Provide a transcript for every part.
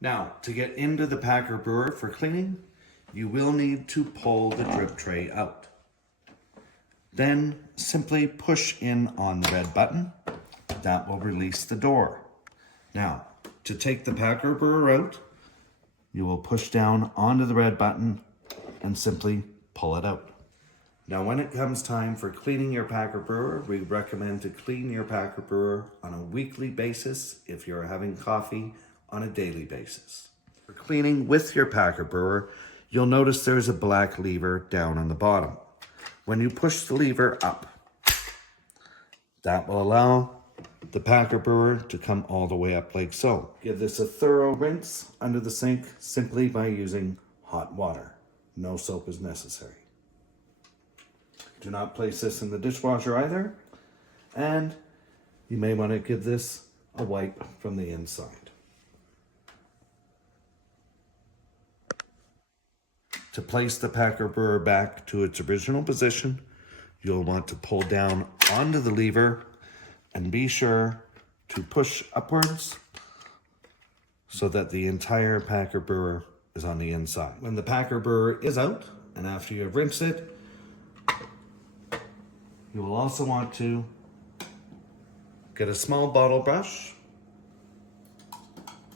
Now, to get into the packer brewer for cleaning, you will need to pull the drip tray out. Then simply push in on the red button. That will release the door. Now, to take the packer brewer out, you will push down onto the red button and simply pull it out. Now, when it comes time for cleaning your packer brewer, we recommend to clean your packer brewer on a weekly basis if you're having coffee on a daily basis. For cleaning with your packer brewer, you'll notice there's a black lever down on the bottom. When you push the lever up, that will allow the packer brewer to come all the way up like so. Give this a thorough rinse under the sink simply by using hot water. No soap is necessary. Do not place this in the dishwasher either, and you may want to give this a wipe from the inside. To place the packer brewer back to its original position, you'll want to pull down onto the lever and be sure to push upwards so that the entire packer brewer is on the inside. When the packer brewer is out, and after you have rinsed it, you will also want to get a small bottle brush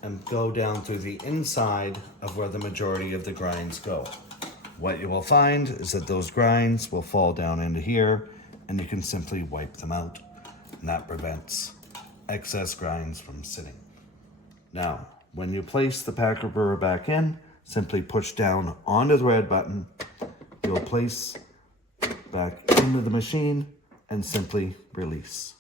and go down through the inside of where the majority of the grinds go. What you will find is that those grinds will fall down into here, and you can simply wipe them out, and that prevents excess grinds from sitting. Now, when you place the packer brewer back in, simply push down onto the red button. You'll place back into the machine and simply release.